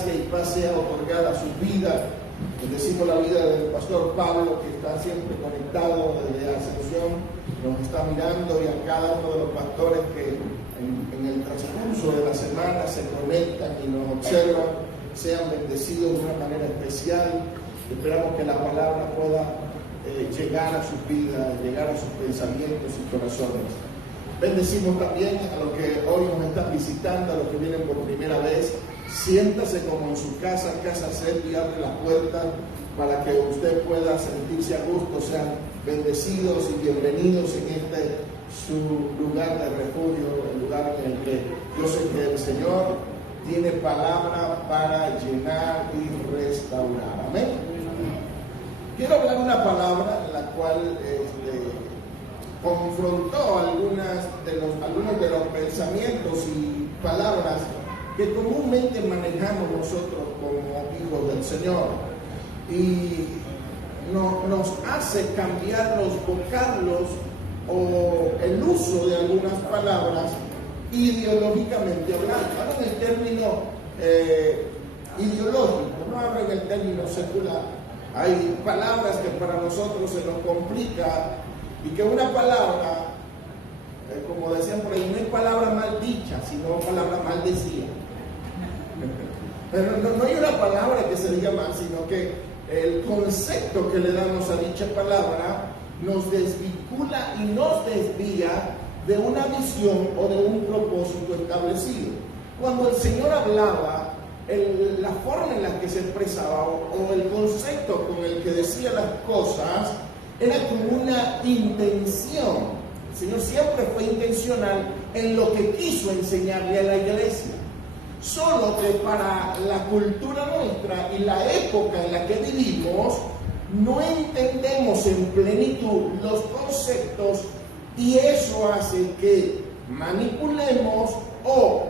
gracia y paz sea otorgada a su vida. Bendecimos la vida del pastor Pablo, que está siempre conectado desde Ascensión, nos está mirando, y a cada uno de los pastores que en el transcurso de la semana se conectan y nos observan. Sean bendecidos de una manera especial. Esperamos que la palabra pueda llegar a sus vidas, llegar a sus pensamientos y corazones. Bendecimos también a los que hoy nos están visitando, a los que vienen por primera vez. Siéntase como en su casa, casa set, y abre las puertas para que usted pueda sentirse a gusto. Sean bendecidos y bienvenidos en este su lugar de refugio, el lugar en el que yo sé que el Señor tiene palabra para llenar y restaurar. Amén. Quiero hablar una palabra en la cual confrontó algunos de los pensamientos y palabras que comúnmente manejamos nosotros como hijos del Señor, y nos hace cambiar los vocablos o el uso de algunas palabras ideológicamente hablando. Ahora en el término ideológico, no hablo en el término secular. Hay palabras que para nosotros se nos complica, y que una palabra, como decían por ahí, no hay palabra mal dicha, sino palabra maldecida. Pero no hay una palabra que se diga mal, sino que el concepto que le damos a dicha palabra nos desvincula y nos desvía de una visión o de un propósito establecido. Cuando el Señor hablaba, la forma en la que se expresaba o el concepto con el que decía las cosas era como una intención. El Señor siempre fue intencional en lo que quiso enseñarle a la iglesia. Solo que para la cultura nuestra y la época en la que vivimos, no entendemos en plenitud los conceptos, y eso hace que manipulemos o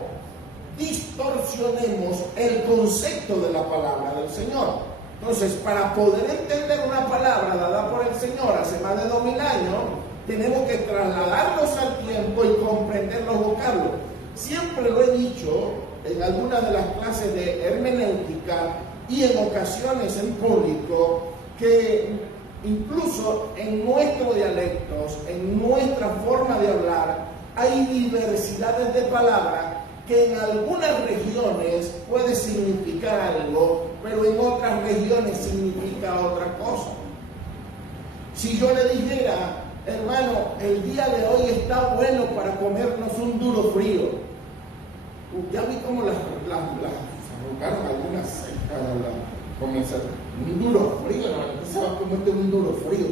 distorsionemos el concepto de la palabra del Señor. Entonces, para poder entender una palabra dada por el Señor hace más de 2000 años, tenemos que trasladarnos al tiempo y comprender los vocablos. Siempre lo he dicho en algunas de las clases de hermenéutica y en ocasiones en público, que incluso en nuestros dialectos, en nuestra forma de hablar, hay diversidades de palabras que en algunas regiones puede significar algo, pero en otras regiones significa otra cosa. Si yo le dijera, hermano, el día de hoy está bueno para comernos un duro frío, ya vi cómo las arrojaron algunas secas, un duro frío, ¿no? Se va a comer un duro frío,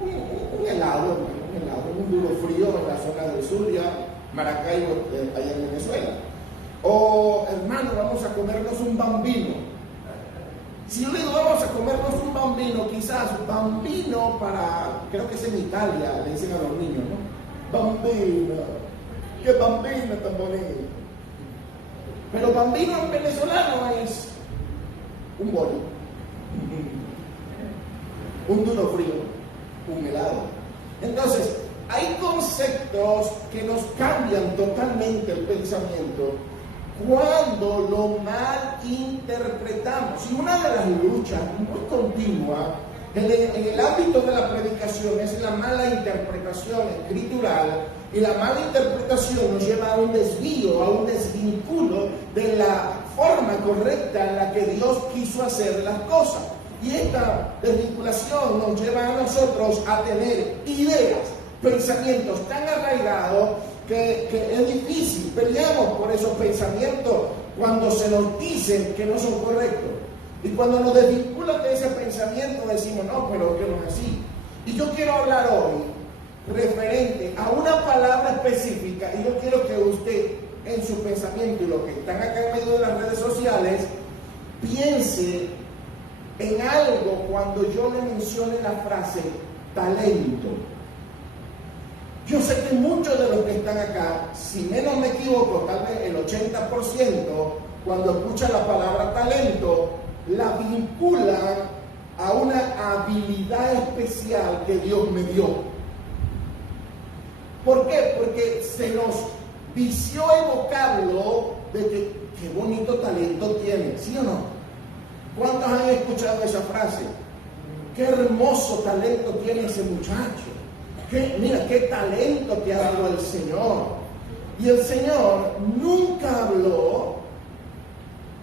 un helado, un duro frío en la zona del sur, ya Maracaibo, allá en Venezuela. O, hermano, vamos a comernos un bambino. Si yo le digo vamos a comernos un bambino, quizás bambino creo que es en Italia, le dicen a los niños, ¿no? Bambino, qué bambino tan bonito. Pero bambino en venezolano es un boli, un duro frío, un helado. Entonces, hay conceptos que nos cambian totalmente el pensamiento cuando lo mal interpretamos. Y una de las luchas muy continua en el ámbito de la predicación es la mala interpretación escritural, y la mala interpretación nos lleva a un desvío, a un desvinculo de la forma correcta en la que Dios quiso hacer las cosas. Y esta desvinculación nos lleva a nosotros a tener ideas, pensamientos tan arraigados que es difícil. Peleamos por esos pensamientos cuando se nos dicen que no son correctos. Y cuando nos desvinculan de ese pensamiento decimos, no, pero que no es así. Y yo quiero hablar hoy referente a una palabra específica, y yo quiero que usted en su pensamiento, y los que están acá en medio de las redes sociales, piense en algo cuando yo le mencione la frase talento. Yo sé que muchos de los que están acá, si menos me equivoco, tal vez el 80%, cuando escuchan la palabra talento, la vinculan a una habilidad especial que Dios me dio. ¿Por qué? Porque se nos vició el vocablo de que qué bonito talento tiene, ¿sí o no? ¿Cuántos han escuchado esa frase? Qué hermoso talento tiene ese muchacho. Mira, qué talento te ha dado el Señor. Y el Señor nunca habló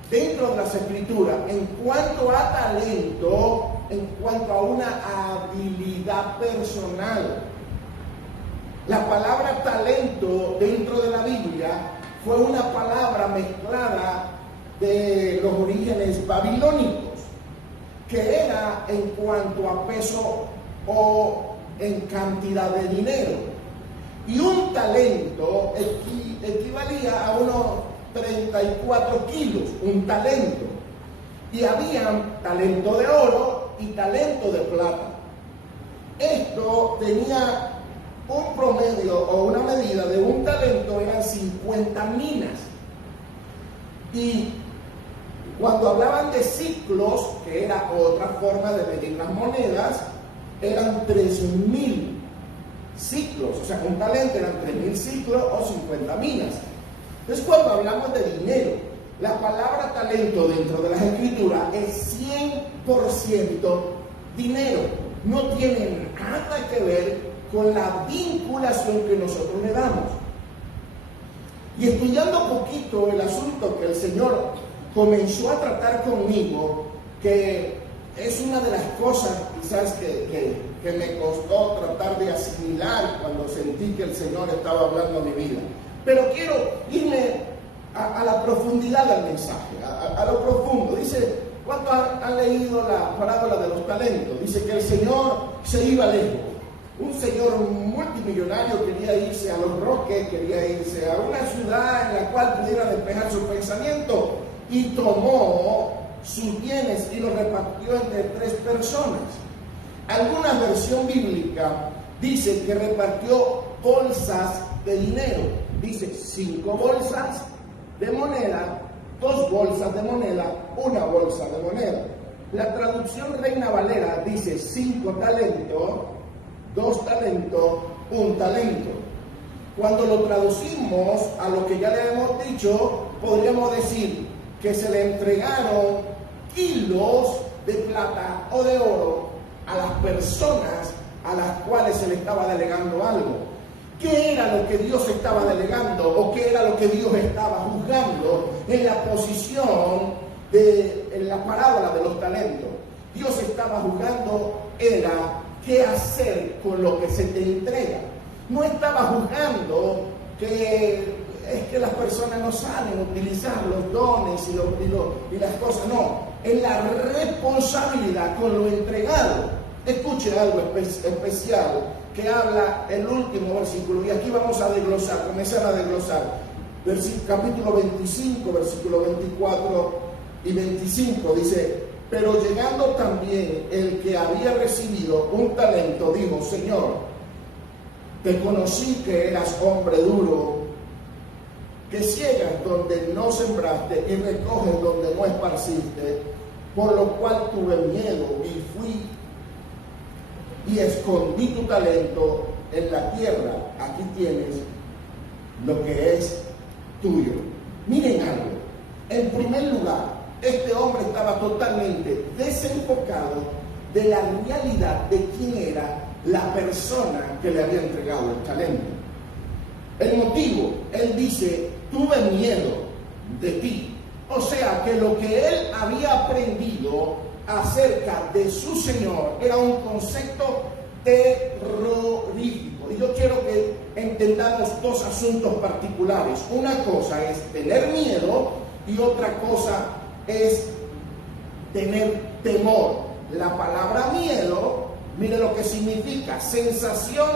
dentro de las Escrituras en cuanto a talento, en cuanto a una habilidad personal. La palabra talento dentro de la Biblia fue una palabra mezclada de los orígenes babilónicos, que era en cuanto a peso o en cantidad de dinero. Y un talento equivalía a unos 34 kilos, un talento. Y había talento de oro y talento de plata. Esto tenía un promedio o una medida de un talento, eran 50 minas. Y cuando hablaban de ciclos, que era otra forma de medir las monedas, eran 3.000 ciclos. O sea, un talento eran 3.000 ciclos o 50 minas. Entonces, cuando hablamos de dinero, la palabra talento dentro de las Escrituras es 100% dinero. No tiene nada que ver con la vinculación que nosotros le damos. Y estudiando poquito el asunto que el Señor comenzó a tratar conmigo, que es una de las cosas quizás que me costó tratar de asimilar cuando sentí que el Señor estaba hablando a mi vida. Pero quiero irme a la profundidad del mensaje, a lo profundo. Dice, ¿cuántos han leído la parábola de los talentos? Dice que el Señor se iba lejos. Un señor multimillonario quería irse a Los Roques, quería irse a una ciudad en la cual pudiera despejar su pensamiento, y tomó sus bienes y los repartió entre 3 personas. Alguna versión bíblica dice que repartió bolsas de dinero. Dice 5 bolsas de moneda, 2 bolsas de moneda, 1 bolsa de moneda. La traducción Reina Valera dice 5 talentos, 2 talentos, 1 talento. Cuando lo traducimos a lo que ya le hemos dicho, podríamos decir que se le entregaron kilos de plata o de oro a las personas a las cuales se le estaba delegando algo. ¿Qué era lo que Dios estaba delegando o qué era lo que Dios estaba juzgando en la posición en la parábola de los talentos? Dios estaba juzgando era qué hacer con lo que se te entrega. No estaba juzgando que es que las personas no saben utilizar los dones y las cosas. No, es la responsabilidad con lo entregado. Escuche algo especial que habla el último versículo, y aquí vamos a desglosar, comenzar a desglosar. Capítulo 25, versículo 24 y 25, dice: pero llegando también el que había recibido un talento, dijo: Señor, te conocí que eras hombre duro, que ciegas donde no sembraste y recoges donde no esparciste, por lo cual tuve miedo y fui y escondí tu talento en la tierra. Aquí tienes lo que es tuyo. Miren algo. En primer lugar, este hombre estaba totalmente desenfocado de la realidad de quién era la persona que le había entregado el talento. El motivo, él dice: tuve miedo de ti. O sea que lo que él había aprendido acerca de su Señor era un concepto terrorífico. Y yo quiero que entendamos 2 asuntos particulares. Una cosa es tener miedo y otra cosa es tener temor. La palabra miedo, mire lo que significa: sensación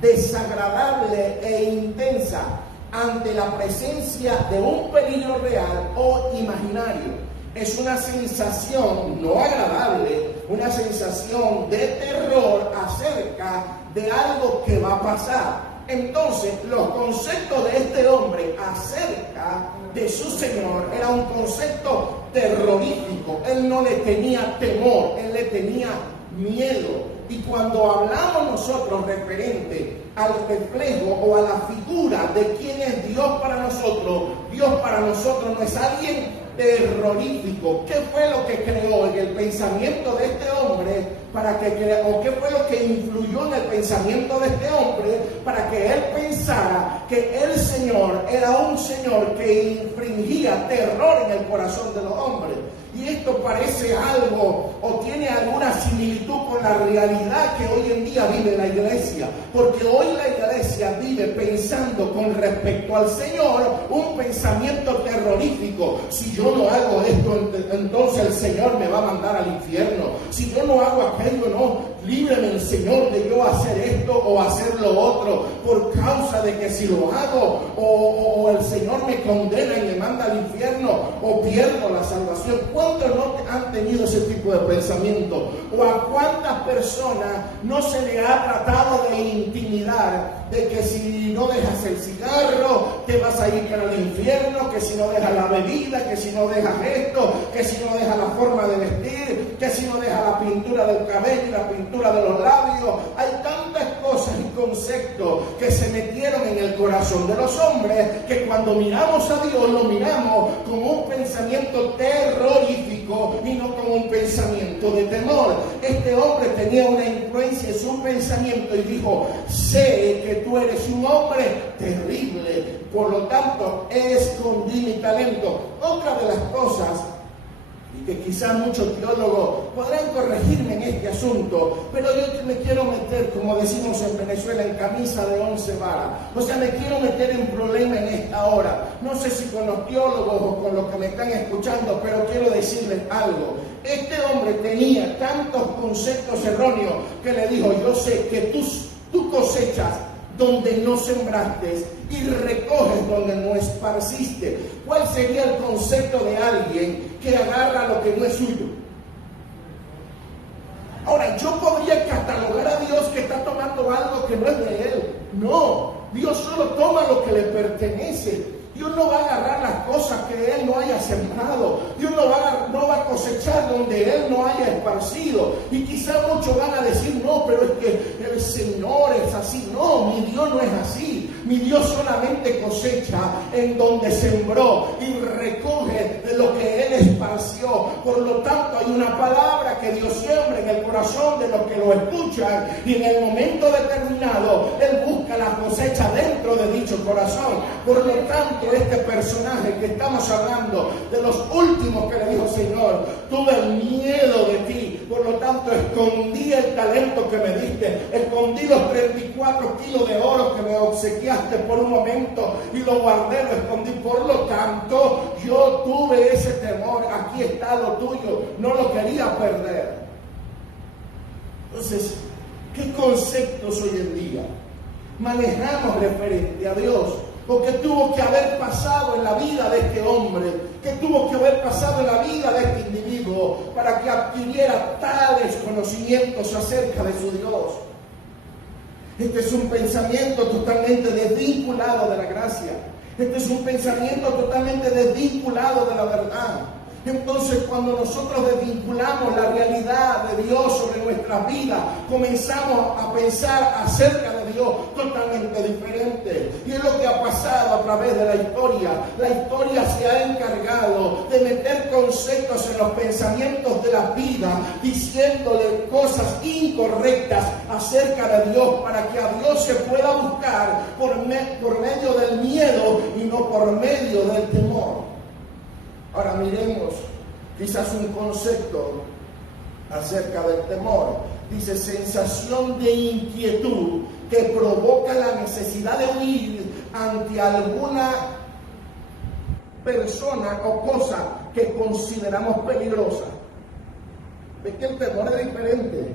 desagradable e intensa ante la presencia de un peligro real o imaginario. Es una sensación no agradable, una sensación de terror acerca de algo que va a pasar. Entonces, los conceptos de este hombre acerca de su Señor era un concepto terrorífico. Él no le tenía temor, él le tenía miedo. Y cuando hablamos nosotros referente al reflejo o a la figura de quién es Dios para nosotros no es alguien terrorífico. ¿Qué fue lo que creó en el pensamiento de este hombre o qué fue lo que influyó en el pensamiento de este hombre para que él pensara que el Señor era un Señor que infringía terror en el corazón de los hombres? Y esto parece algo o tiene alguna similitud con la realidad que hoy en día vive la iglesia, porque hoy la iglesia vive pensando con respecto al Señor un pensamiento terrorífico. Si yo no hago esto, entonces el Señor me va a mandar al infierno. Si yo no hago aquello, no, líbreme el Señor de yo hacer esto o hacer lo otro, por causa de que si lo hago o el Señor me condena y me manda al infierno o pierdo la salvación. ¿Cuántos no han tenido ese tipo de pensamiento? ¿O a cuántas personas no se le ha tratado de intimidar de que si no dejas el cigarro te vas a ir para el infierno, que si no dejas la bebida, que si no dejas esto, que si no dejas la forma de vestir, que si no dejas la pintura del cabello y la pintura de los labios? Hay tantas cosas y conceptos que se metieron en el corazón de los hombres que cuando miramos a Dios lo miramos como un pensamiento terrorífico y no como un pensamiento de temor. Este hombre tenía una influencia en su pensamiento y dijo: sé que tú eres un hombre terrible, por lo tanto escondí mi talento. Otra de las cosas, y que quizás muchos teólogos podrán corregirme en este asunto, pero yo me quiero meter, como decimos en Venezuela, en camisa de 11 varas. O sea, me quiero meter en problema en esta hora. No sé si con los teólogos o con los que me están escuchando, pero quiero decirles algo. Este hombre tenía tantos conceptos erróneos que le dijo: yo sé que tú cosechas donde no sembraste y recoges donde no esparciste. ¿Cuál sería el concepto de alguien que agarra lo que no es suyo? Ahora, yo podría catalogar a Dios que está tomando algo que no es de Él. No, Dios solo toma lo que le pertenece. Dios no va a agarrar las cosas que Él no haya sembrado. Dios no va a cosechar donde Él no haya esparcido. Y quizá muchos van a decir: no, pero es que el Señor es así. No, mi Dios no es así. Mi Dios solamente cosecha en donde sembró y recoge de lo que Él esparció. Por lo tanto, hay una palabra que Dios siembra en el corazón de los que lo escuchan, y en el momento determinado Él busca la cosecha dentro de dicho corazón. Por lo tanto, este personaje que estamos hablando, de los últimos que le dijo: Señor, tuve miedo de ti, por lo tanto escondí el talento que me diste, escondí los 34 kilos de oro que me obsequiaste por un momento y lo guardé, lo escondí, por lo tanto yo tuve ese temor, aquí está lo tuyo, no lo quería perder. Entonces, ¿qué conceptos hoy en día manejamos referente a Dios? Porque tuvo que haber pasado en la vida de este hombre, que tuvo que haber pasado en la vida de este individuo para que adquiriera tales conocimientos acerca de su Dios. Este es un pensamiento totalmente desvinculado de la gracia. Este es un pensamiento totalmente desvinculado de la verdad. Entonces, cuando nosotros desvinculamos la realidad de Dios sobre nuestras vidas, comenzamos a pensar acerca de Dios totalmente diferente. Y es lo que ha pasado a través de la historia. La historia se ha encargado de meter conceptos en los pensamientos de la vida, diciéndole cosas incorrectas acerca de Dios, para que a Dios se pueda buscar por medio del miedo y no por medio del temor. Ahora miremos quizás un concepto acerca del temor. Dice: sensación de inquietud que provoca la necesidad de huir ante alguna persona o cosa que consideramos peligrosa. ¿Ves que el temor es diferente?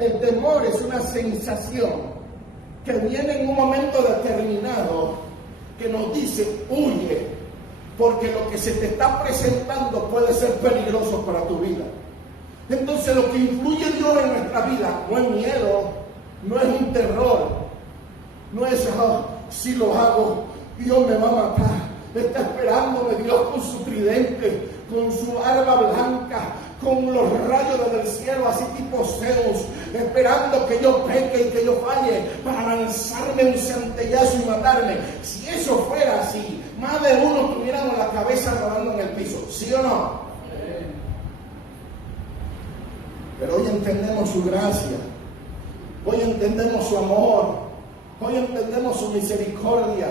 El temor es una sensación que viene en un momento determinado que nos dice: huye, porque lo que se te está presentando puede ser peligroso para tu vida. Entonces, lo que influye Dios en nuestra vida no es miedo, no es un terror, no es: si lo hago, Dios me va a matar. Está esperándome Dios con su tridente, con su arma blanca, con los rayos del cielo, así tipo Zeus, esperando que yo peque y que yo falle para lanzarme un centellazo y matarme. Si eso fuera así, más de uno tuviéramos la cabeza rodando en el piso, ¿sí o no? Pero hoy entendemos su gracia, hoy entendemos su amor, hoy entendemos su misericordia.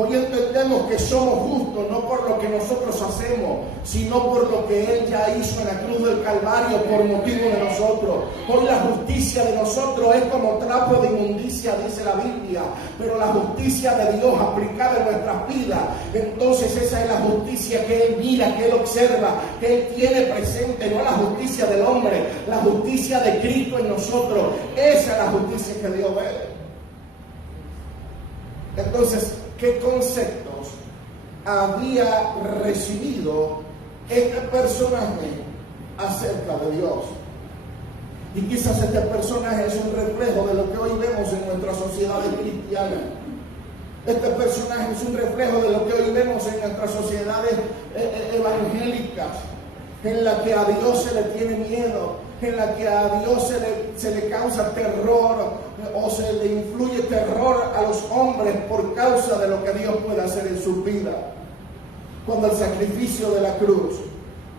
Hoy entendemos que somos justos no por lo que nosotros hacemos, sino por lo que Él ya hizo en la cruz del Calvario por motivo de nosotros. Hoy la justicia de nosotros es como trapo de inmundicia, dice la Biblia, pero la justicia de Dios aplicada en nuestras vidas, entonces esa es la justicia que Él mira, que Él observa, que Él tiene presente, no la justicia del hombre, la justicia de Cristo en nosotros. Esa es la justicia que Dios ve. Entonces, ¿qué conceptos había recibido este personaje acerca de Dios? Y quizás este personaje es un reflejo de lo que hoy vemos en nuestra sociedad cristiana. Este personaje es un reflejo de lo que hoy vemos en nuestras sociedades evangélicas, en la que a Dios se le tiene miedo, en la que a Dios se le causa terror o se le influye terror a los hombres por causa de lo que Dios puede hacer en su vida. Cuando el sacrificio de la cruz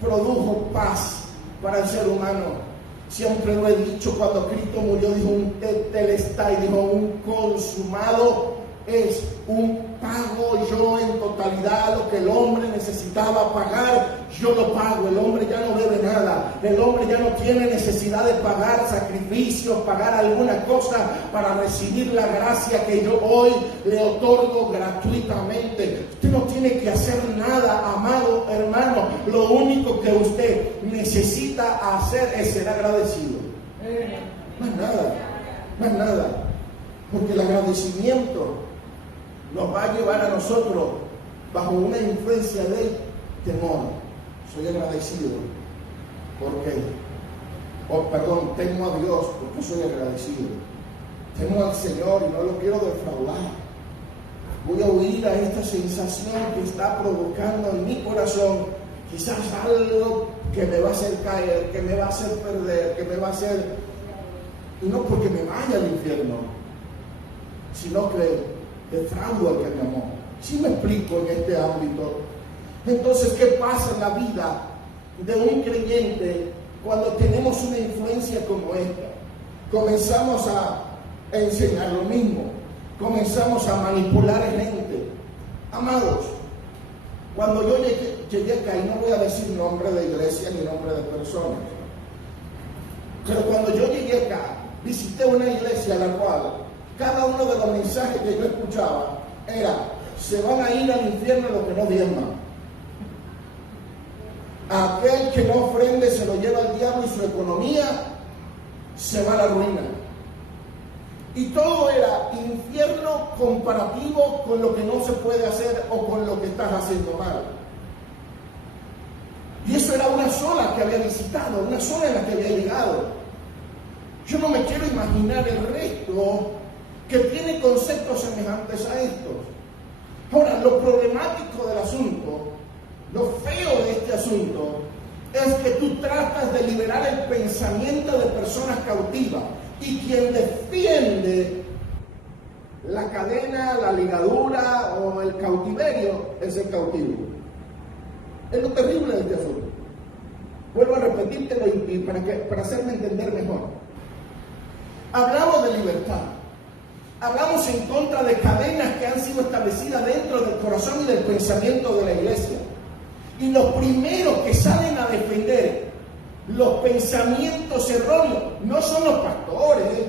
produjo paz para el ser humano. Siempre lo he dicho, cuando Cristo murió dijo un tetelestai, dijo un consumado es, un pago yo en totalidad, lo que el hombre necesitaba pagar, yo lo pago. El hombre ya no debe nada, el hombre ya no tiene necesidad de pagar sacrificios, pagar alguna cosa para recibir la gracia que yo hoy le otorgo gratuitamente. Usted no tiene que hacer nada, amado hermano, lo único que usted necesita hacer es ser agradecido. Más nada, más nada, porque el agradecimiento nos va a llevar a nosotros bajo una influencia de temor. Soy agradecido porque, temo a Dios porque soy agradecido. Temo al Señor y no lo quiero defraudar. Voy a huir a esta sensación que está provocando en mi corazón quizás algo que me va a hacer caer, que me va a hacer perder, que me va a hacer, y no porque me vaya al infierno, sino que defraudo al que me amó. ¿Sí me explico en este ámbito? Entonces, ¿qué pasa en la vida de un creyente cuando tenemos una influencia como esta? Comenzamos a enseñar lo mismo, comenzamos a manipular a gente. Amados, cuando yo llegué acá, y no voy a decir nombre de iglesia ni nombre de personas, pero cuando yo llegué acá, visité una iglesia a la cual cada uno de los mensajes que yo escuchaba era: se van a ir al infierno los que no diezman. Aquel que no ofrende se lo lleva al diablo y su economía se va a la ruina. Y todo era infierno comparativo con lo que no se puede hacer o con lo que estás haciendo mal. Y eso era una zona que había visitado, una zona en la que había llegado. Yo no me quiero imaginar el resto que tiene conceptos semejantes a estos. Ahora, lo problemático del asunto, lo feo de este asunto, es que tú tratas de liberar el pensamiento de personas cautivas, y quien defiende la cadena, la ligadura o el cautiverio es el cautivo. Es lo terrible de este asunto. Vuelvo a repetírtelo y para hacerme entender mejor. Hablamos de libertad. Hablamos en contra de cadenas que han sido establecidas dentro del corazón y del pensamiento de la iglesia. Y los primeros que salen a defender los pensamientos erróneos no son los pastores,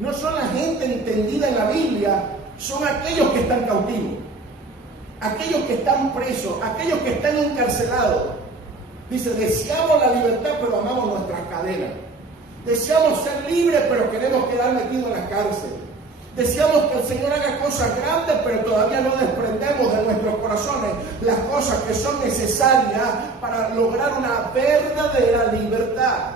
no son la gente entendida en la Biblia, son aquellos que están cautivos, aquellos que están presos, aquellos que están encarcelados. Dice: deseamos la libertad pero amamos nuestras cadenas. Deseamos ser libres pero queremos quedar metidos en la cárcel. Deseamos que el Señor haga cosas grandes, pero todavía no desprendemos de nuestros corazones las cosas que son necesarias para lograr una verdadera libertad.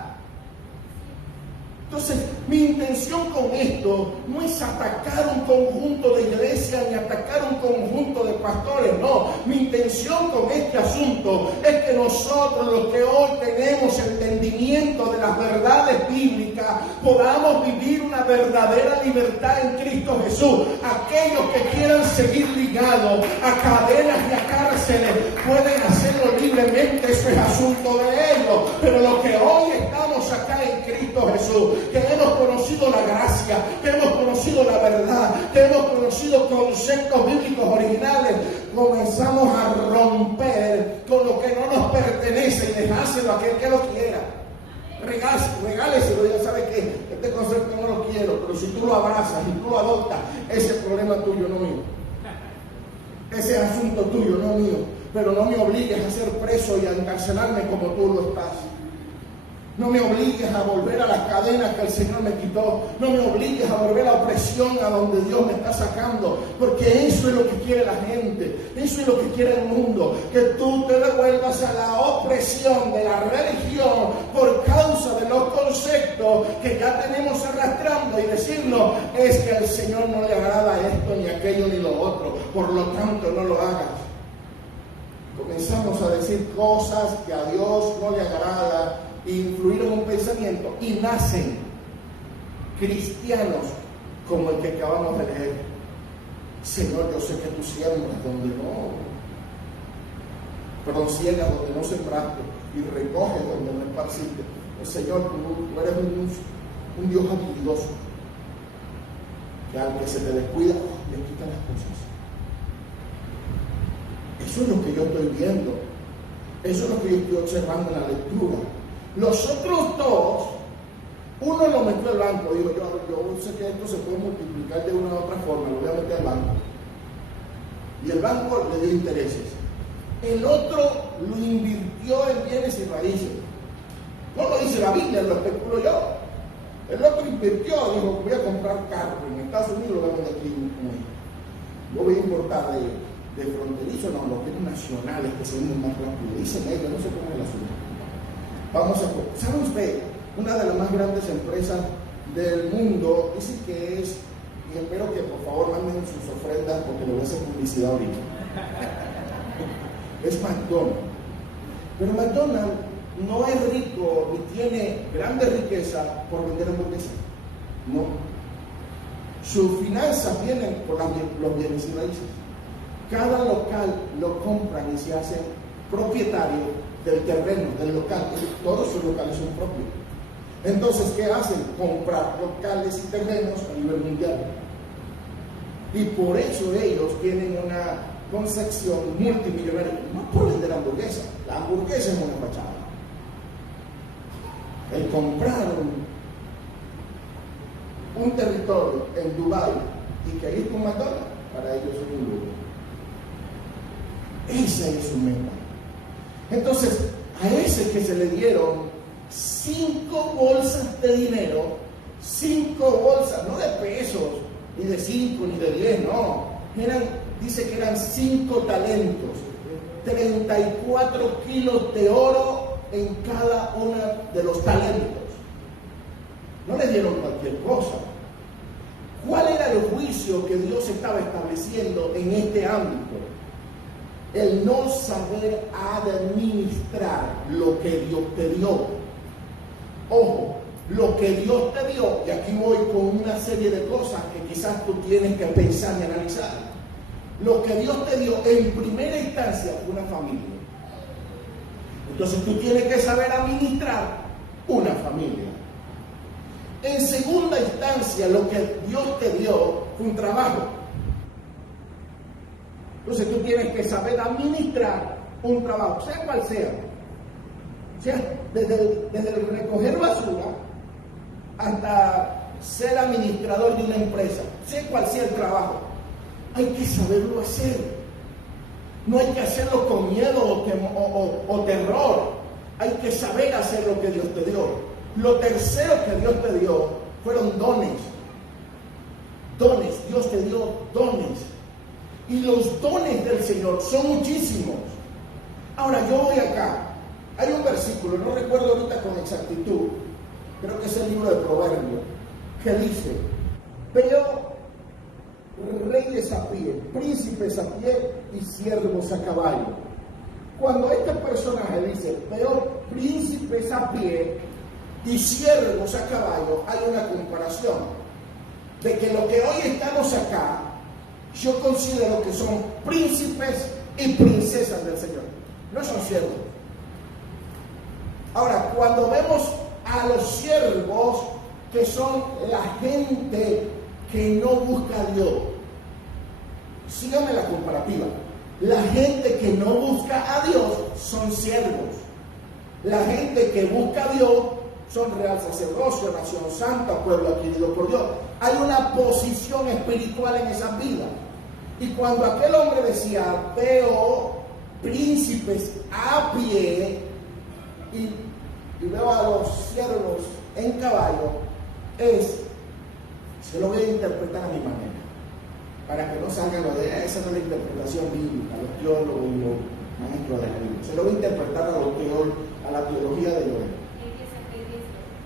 Entonces, Mi intención con esto no es atacar un conjunto de iglesias ni atacar un conjunto de pastores, no. Mi intención con este asunto es que nosotros, los que hoy tenemos entendimiento de las verdades bíblicas, podamos vivir una verdadera libertad en Cristo Jesús. Aquellos que quieran seguir ligados a cadenas y a cárceles pueden hacerlo libremente, eso es asunto de ellos. Pero los que hoy estamos acá en Cristo Jesús, que hemos conocido la gracia, que hemos conocido la verdad, que hemos conocido conceptos bíblicos originales, comenzamos a romper con lo que no nos pertenece y dejárselo a aquel que lo quiera. Regáleselo, ya sabes que este concepto no lo quiero, pero si tú lo abrazas y tú lo adoptas, ese es problema tuyo, no mío. Ese es asunto tuyo, no mío. Pero no me obligues a ser preso y a encarcelarme como tú lo estás. No me obligues a volver a las cadenas que el Señor me quitó. No me obligues a volver a la opresión a donde Dios me está sacando. Porque eso es lo que quiere la gente. Eso es lo que quiere el mundo. Que tú te devuelvas a la opresión de la religión por causa de los conceptos que ya tenemos arrastrando y decirnos, es que al Señor no le agrada esto, ni aquello, ni lo otro. Por lo tanto, no lo hagas. Comenzamos a decir cosas que a Dios no le agrada, influir en un pensamiento, y nacen cristianos como el que acabamos de leer. Señor, yo sé que tú siembras donde no, perdón, ciegas donde no sembraste y recoges donde no esparciste. Pues, Señor, tú eres un Dios habilidoso, que al que se te descuida, le quitan las cosas. Eso es lo que yo estoy viendo. Eso es lo que yo estoy observando en la lectura. Los otros dos, uno lo metió al banco. Digo, yo sé que esto se puede multiplicar de una u otra forma, lo voy a meter al banco. Y el banco le dio intereses. El otro lo invirtió en bienes y raíces. No lo dice la Biblia, lo especulo yo. El otro invirtió, dijo, voy a comprar carro. En Estados Unidos lo venden aquí. Lo voy a importar de fronterizo, no, los bienes nacionales que se venden más rápido. Dicen ellos, no sé cómo es el asunto. ¿Sabe usted? Una de las más grandes empresas del mundo, dice que es, y espero que por favor manden sus ofrendas porque le voy a hacer publicidad ahorita. Es McDonald's. Pero McDonald's no es rico ni tiene grande riqueza por vender hamburguesas. No. Sus finanzas vienen por los bienes y raíces. Cada local lo compran y se hacen propietarios del terreno, del local. Todos sus locales son propios. Entonces, ¿qué hacen? Comprar locales y terrenos a nivel mundial. Y por eso ellos tienen una concepción multimillonaria. No por vender hamburguesa. La hamburguesa es una fachada. El comprar un territorio en Dubái y que ir con McDonald's, para ellos es un lujo. Esa es su meta. Entonces, a ese que se le dieron 5 bolsas de dinero, 5 bolsas, no de pesos, ni de 5, ni de 10, no. Dice que eran 5 talentos, 34 kilos de oro en cada uno de los talentos. No le dieron cualquier cosa. ¿Cuál era el juicio que Dios estaba estableciendo en este ámbito? El no saber administrar lo que Dios te dio. Ojo, lo que Dios te dio, y aquí voy con una serie de cosas que quizás tú tienes que pensar y analizar. Lo que Dios te dio en primera instancia fue una familia. Entonces tú tienes que saber administrar una familia. En segunda instancia, lo que Dios te dio fue un trabajo. Entonces tú tienes que saber administrar un trabajo, sea cual sea. O sea, desde el recoger basura hasta ser administrador de una empresa, sea cual sea el trabajo, hay que saberlo hacer. No hay que hacerlo con miedo o terror. Hay que saber hacer lo que Dios te dio. Lo tercero que Dios te dio fueron dones. Dones, Dios te dio dones. Y los dones del Señor son muchísimos. Ahora yo voy acá. Hay un versículo, no recuerdo ahorita con exactitud, creo que es el libro de Proverbios. que dice: veo reyes a pie, príncipes a pie y siervos a caballo. Cuando este personaje dice: veo príncipes a pie y siervos a caballo, hay una comparación de que lo que hoy estamos acá, yo considero que son príncipes y princesas del Señor, no son siervos. Ahora, cuando vemos a los siervos, que son la gente que no busca a Dios, síganme la comparativa. La gente que no busca a Dios son siervos. La gente que busca a Dios son real sacerdocio, nación santa, pueblo adquirido por Dios. Hay una posición espiritual en esas vidas. Y cuando aquel hombre decía: veo príncipes a pie y veo a los siervos en caballo, se lo voy a interpretar a mi manera, para que no salga lo de esa no es la interpretación bíblica, los teólogos y los maestros de la Biblia. Se lo voy a interpretar a la teología de Joel.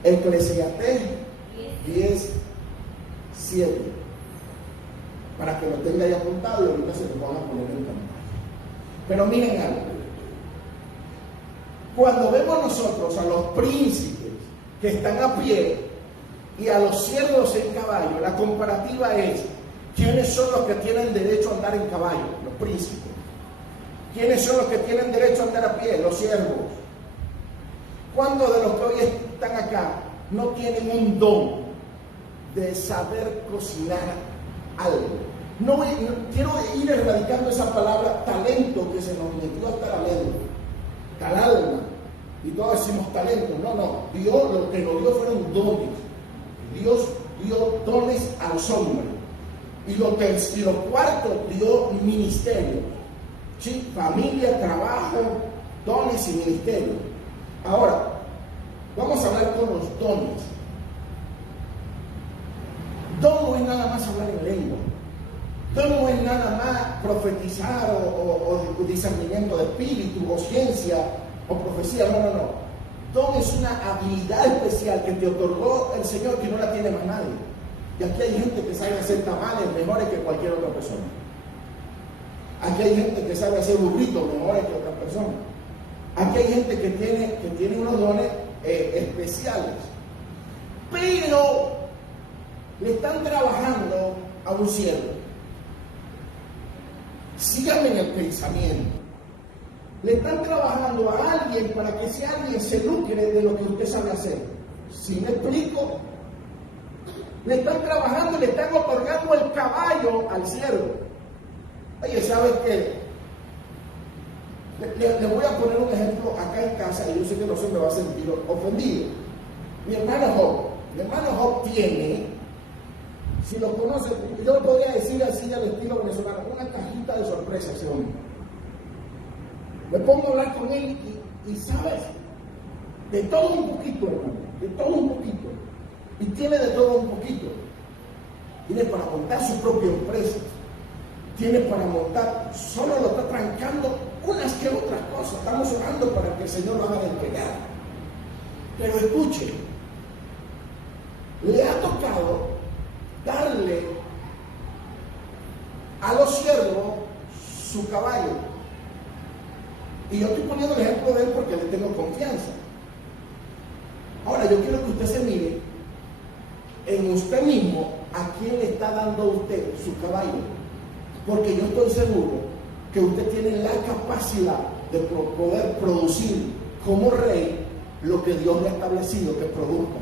Eclesiastés 10:7, para que lo tenga ahí apuntado y ahorita se lo van a poner en pantalla. Pero miren algo: cuando vemos nosotros a los príncipes que están a pie y a los siervos en caballo, la comparativa es: ¿quiénes son los que tienen derecho a andar en caballo? Los príncipes. ¿Quiénes son los que tienen derecho a andar a pie? Los siervos. ¿Cuántos de los que hoy están acá no tienen un don de saber cocinar algo? No quiero ir erradicando esa palabra talento que se nos metió hasta la lengua, talalma, y todos decimos talento. No, Dios lo que nos dio fueron dones. Dios dio dones al hombre. Y lo cuarto, dio ministerio. ¿Sí? Familia, trabajo, dones y ministerio. Ahora, vamos a hablar con los dones. Don no es nada más hablar en lengua. Don no es nada más profetizar o discernimiento de espíritu o ciencia o profecía. No. Don es una habilidad especial que te otorgó el Señor, que no la tiene más nadie. Y aquí hay gente que sabe hacer tamales mejores que cualquier otra persona. Aquí hay gente que sabe hacer burritos mejores que otra persona. Aquí hay gente que tiene unos dones especiales. Pero le están trabajando a un siervo. Síganme en el pensamiento. Le están trabajando a alguien para que ese alguien se lucre de lo que usted sabe hacer. ¿Sí me explico? Le están trabajando y le están otorgando el caballo al siervo. Oye, ¿sabes qué? Le voy a poner un ejemplo acá en casa, y yo sé que no se me va a sentir ofendido. Mi hermano Job tiene, si lo conoce, yo lo podría decir así al estilo venezolano, una cajita de sorpresa ese hombre. Me pongo a hablar con él y sabes, de todo un poquito, hermano, de todo un poquito. Y tiene de todo un poquito. Tiene para montar su propia empresa. Tiene para montar, solo lo está trancando unas que otras cosas. Estamos orando para que el Señor lo haga despegar. Pero escuche, le ha tocado darle a los siervos su caballo. Y yo estoy poniendo el ejemplo de él porque le tengo confianza. Ahora, yo quiero que usted se mire en usted mismo a quién le está dando a usted su caballo. Porque yo estoy seguro que usted tiene la capacidad de poder producir como rey lo que Dios le ha establecido que produzca.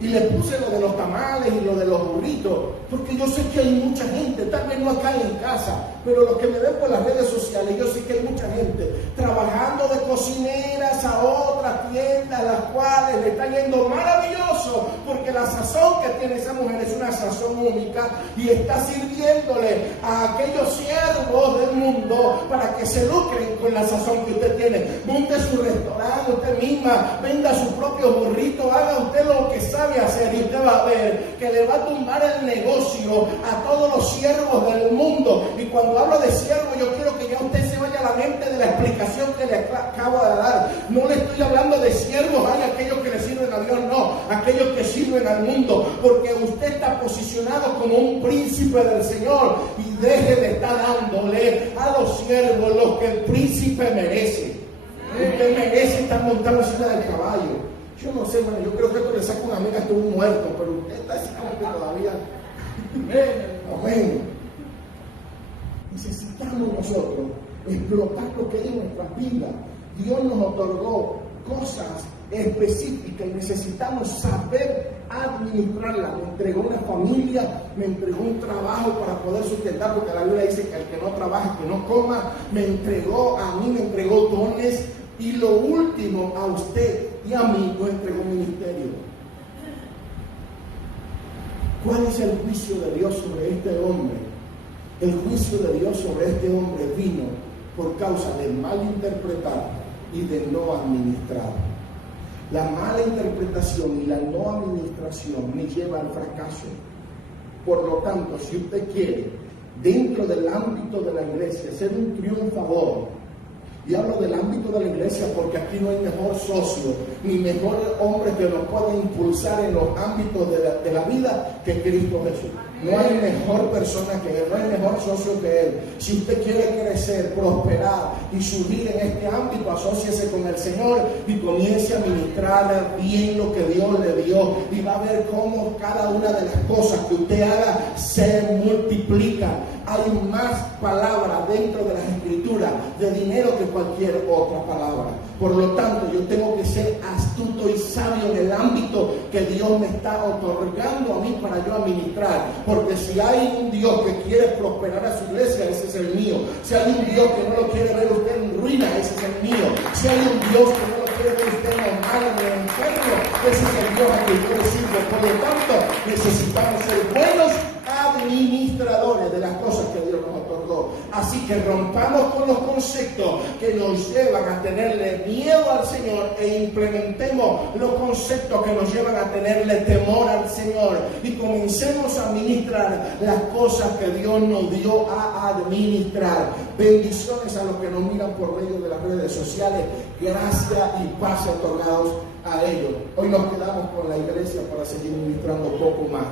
Y le puse lo de los tamales y lo de los burritos, porque yo sé que hay mucha gente, tal vez no acá en casa, pero los que me ven por las redes sociales, yo sé que hay mucha gente trabajando de cocineras a otras tiendas, las cuales le está yendo maravilloso, porque la sazón que tiene esa mujer es una sazón única y está sirviéndole a aquellos siervos del mundo para que se lucren con la sazón que usted tiene. Monte su restaurante usted misma, venda su propio burrito, haga usted lo que sabe hacer y usted va a ver que le va a tumbar el negocio a todos los siervos del mundo. Y cuando hablo de siervo, yo quiero que ya usted se vaya a la mente de la explicación que le acabo de dar. No le estoy hablando de siervos, hay aquellos que le sirven a Dios, no, aquellos que sirven sirven al mundo, porque usted está posicionado como un príncipe del Señor, y deje de estar dándole a los siervos lo que el príncipe merece. Usted merece estar montado encima del caballo. Yo no sé, hermano, yo creo que esto le saca una amiga, estuvo muerto, pero usted está así como que todavía. Amén. Necesitamos nosotros explotar lo que hay en nuestras vidas. Dios nos otorgó cosas específicas y necesitamos saber administrarlas. Me entregó una familia, me entregó un trabajo para poder sustentar, porque la Biblia dice que el que no trabaja, que no coma. Me entregó a mí, me entregó dones, y lo último, a usted y a mí nos entregó un ministerio. ¿Cuál es el juicio de Dios sobre este hombre? El juicio de Dios sobre este hombre vino por causa de mal interpretar y de no administrar. La mala interpretación y la no administración me lleva al fracaso. Por lo tanto, si usted quiere, dentro del ámbito de la iglesia, ser un triunfador, y hablo del ámbito de la iglesia porque aquí no hay mejor socio, ni mejor hombre que nos pueda impulsar en los ámbitos de la vida que Cristo Jesús. No hay mejor persona que Él, no hay mejor socio que Él. Si usted quiere crecer, prosperar y subir en este ámbito, asóciese con el Señor y comience a ministrar bien lo que Dios le dio. Y va a ver cómo cada una de las cosas que usted haga se multiplica. Hay más palabras dentro de las Escrituras de dinero que cualquier otra palabra. Por lo tanto, yo tengo que ser astuto y sabio en el ámbito que Dios me está otorgando a mí para yo administrar. Porque si hay un Dios que quiere prosperar a su iglesia, ese es el mío. Si hay un Dios que no lo quiere ver usted en ruina, ese es el mío. Si hay un Dios que no lo quiere ver usted en el mal, en el infierno, ese es el Dios a quien yo le sirvo. Por lo tanto, necesitamos ser buenos administradores de las cosas que Dios nos otorgó. Así que rompamos con los conceptos que nos llevan a tenerle miedo al Señor e implementemos los conceptos que nos llevan a tenerle temor al Señor, y comencemos a administrar las cosas que Dios nos dio a administrar. Bendiciones a los que nos miran por medio de las redes sociales. Gracia y paz otorgados a ellos. Hoy nos quedamos con la iglesia para seguir ministrando poco más.